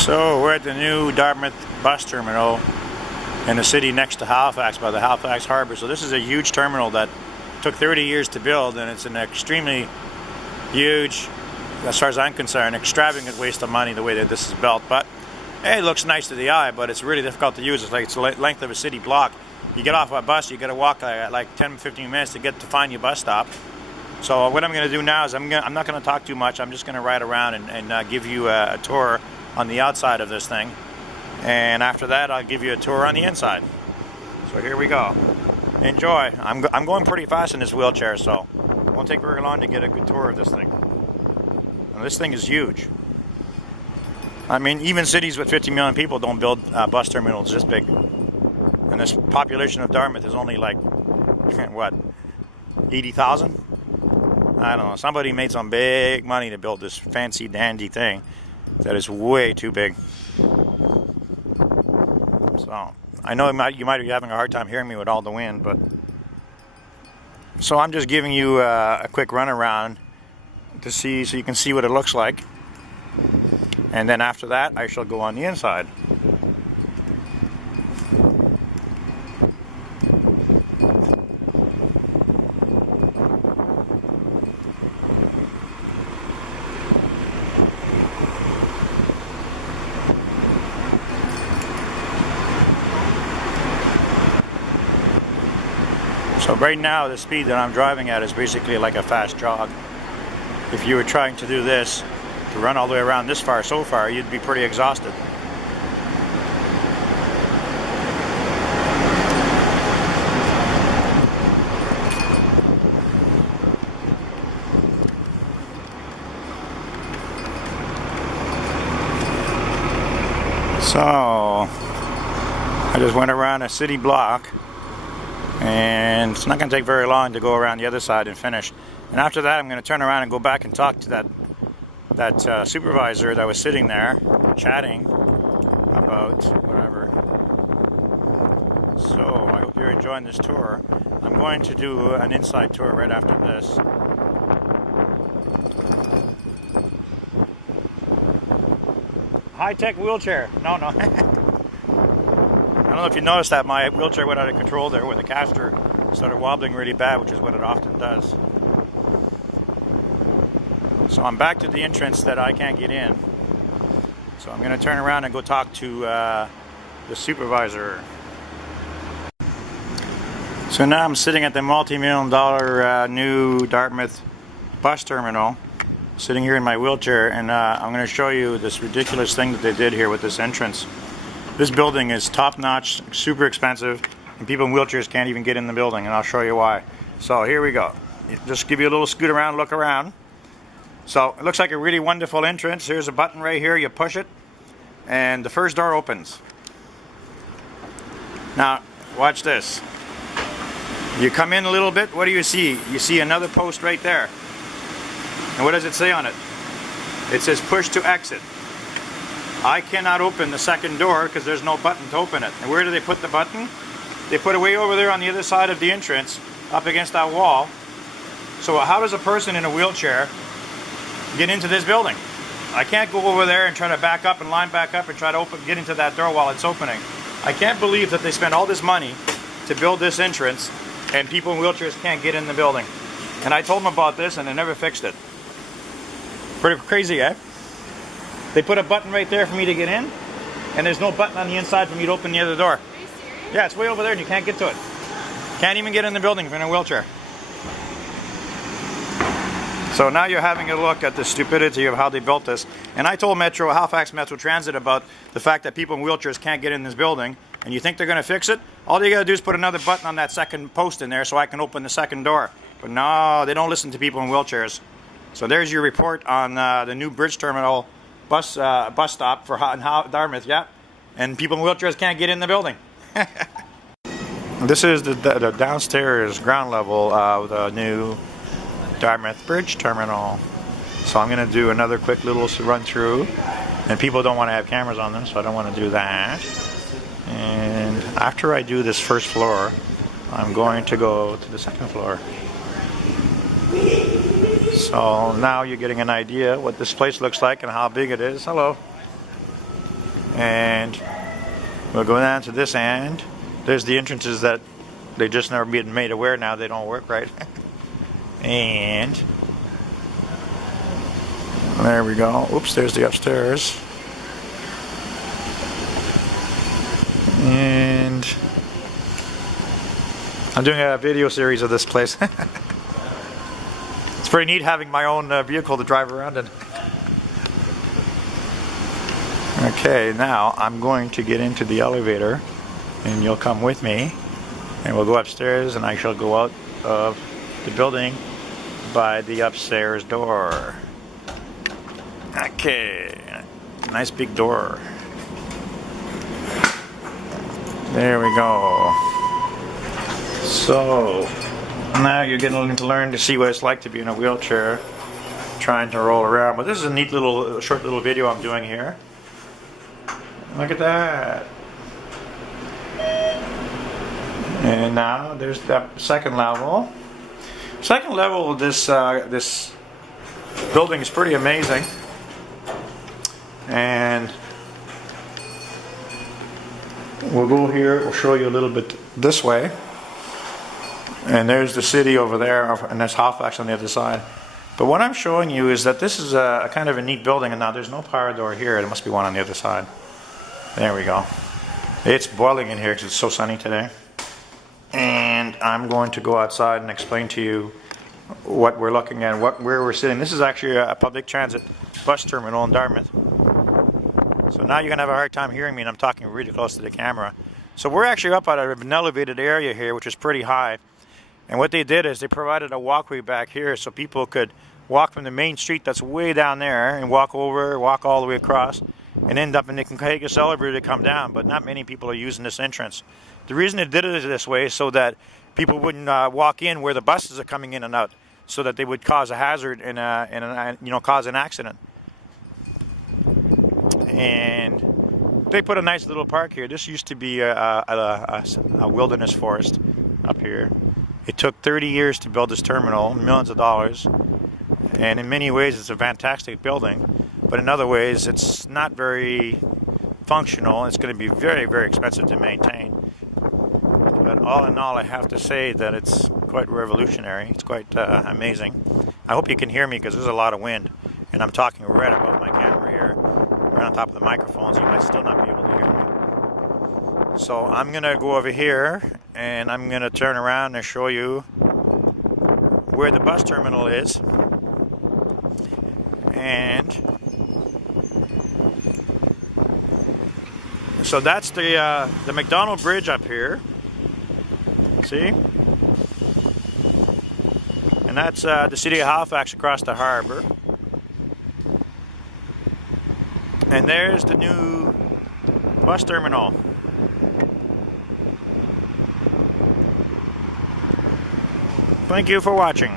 So we're at the new Dartmouth bus terminal in the city next to Halifax by the Halifax Harbour. So this is a huge terminal that took 30 years to build, and it's an extremely huge, as far as I'm concerned, extravagant waste of money the way that this is built. But hey, it looks nice to the eye, but it's really difficult to use. It's like it's the length of a city block. You get off a bus, you got to walk like 10-15 minutes to get to find your bus stop. So what I'm going to do now is I'm not going to talk too much. I'm just going to ride around and give you a tour on the outside of this thing, and after that I'll give you a tour on the inside. So here we go. Enjoy. I'm going pretty fast in this wheelchair, so it won't take very long to get a good tour of this thing. And this thing is huge. I mean, even cities with 50 million people don't build bus terminals this big. And this population of Dartmouth is only like, what, 80,000? I don't know. Somebody made some big money to build this fancy dandy thing that is way too big. So I know you might be having a hard time hearing me with all the wind, but so I'm just giving you a quick run around to see, so you can see what it looks like, and then after that I shall go on the inside. So right now the speed that I'm driving at is basically like a fast jog. If you were trying to do this, to run all the way around this far, so far, you'd be pretty exhausted. So I just went around a city block, and it's not going to take very long to go around the other side and finish. And after that I'm going to turn around and go back and talk to that supervisor that was sitting there chatting about whatever. So I hope you're enjoying this tour. I'm going to do an inside tour right after this. High-tech wheelchair. No. I don't know if you noticed that my wheelchair went out of control there, where the caster started wobbling really bad, which is what it often does. So I'm back to the entrance that I can't get in. So I'm going to turn around and go talk to the supervisor. So now I'm sitting at the multi-million-dollar new Dartmouth bus terminal, sitting here in my wheelchair, and I'm going to show you this ridiculous thing that they did here with this entrance. This building is top-notch, super expensive, and people in wheelchairs can't even get in the building, and I'll show you why. So here we go. Just give you a little scoot around, look around. So it looks like a really wonderful entrance. Here's a button right here, you push it, and the first door opens. Now, watch this. You come in a little bit, what do you see? You see another post right there. And what does it say on it? It says push to exit. I cannot open the second door because there's no button to open it. And where do they put the button? They put it way over there on the other side of the entrance, up against that wall. So how does a person in a wheelchair get into this building? I can't go over there and try to back up and line back up and try to get into that door while it's opening. I can't believe that they spent all this money to build this entrance and people in wheelchairs can't get in the building. And I told them about this and they never fixed it. Pretty crazy, eh? They put a button right there for me to get in, and there's no button on the inside for me to open the other door. Are you serious? Yeah, it's way over there and you can't get to it. Can't even get in the building if you're in a wheelchair. So now you're having a look at the stupidity of how they built this. And I told Halifax Metro Transit about the fact that people in wheelchairs can't get in this building, and you think they're going to fix it? All you got to do is put another button on that second post in there so I can open the second door. But no, they don't listen to people in wheelchairs. So there's your report on the new bridge terminal bus stop for Dartmouth, yeah. And people in wheelchairs can't get in the building. This is the downstairs ground level of the new Dartmouth bridge terminal. So I'm going to do another quick little run through. And people don't want to have cameras on them, so I don't want to do that. And after I do this first floor, I'm going to go to the second floor. So now you're getting an idea what this place looks like and how big it is. Hello. And we'll go down to this end. There's the entrances that they just never been made aware now they don't work right. And there we go. Oops, there's the upstairs. And I'm doing a video series of this place. It's pretty neat having my own vehicle to drive around in. Okay, now I'm going to get into the elevator and you'll come with me and we'll go upstairs and I shall go out of the building by the upstairs door. Okay, nice big door. There we go. So now you're getting to learn to see what it's like to be in a wheelchair trying to roll around. But this is a neat little short little video I'm doing here. Look at that. And now there's that second level. Second level of this this building is pretty amazing. And we'll go here, we'll show you a little bit this way. And there's the city over there, and there's Halifax on the other side. But what I'm showing you is that this is a kind of a neat building, and now there's no power door here, there must be one on the other side. There we go. It's boiling in here because it's so sunny today. And I'm going to go outside and explain to you what we're looking at, where we're sitting. This is actually a public transit bus terminal in Dartmouth. So now you're going to have a hard time hearing me, and I'm talking really close to the camera. So we're actually up at an elevated area here, which is pretty high. And what they did is they provided a walkway back here so people could walk from the main street that's way down there and walk over, walk all the way across, and end up, and they can take this elevator to come down, but not many people are using this entrance. The reason they did it this way is so that people wouldn't walk in where the buses are coming in and out, so that they would cause a hazard and cause an accident. And they put a nice little park here. This used to be a wilderness forest up here. It took 30 years to build this terminal, millions of dollars, and in many ways it's a fantastic building, but in other ways it's not very functional. It's going to be very, very expensive to maintain. But all in all, I have to say that it's quite revolutionary. It's quite amazing. I hope you can hear me because there's a lot of wind, and I'm talking right above my camera here, right on top of the microphone, so you might still not be able to hear me. So I'm going to go over here, and I'm going to turn around and show you where the bus terminal is. And so that's the McDonald Bridge up here. See? And that's the city of Halifax across the harbor. And there's the new bus terminal. Thank you for watching.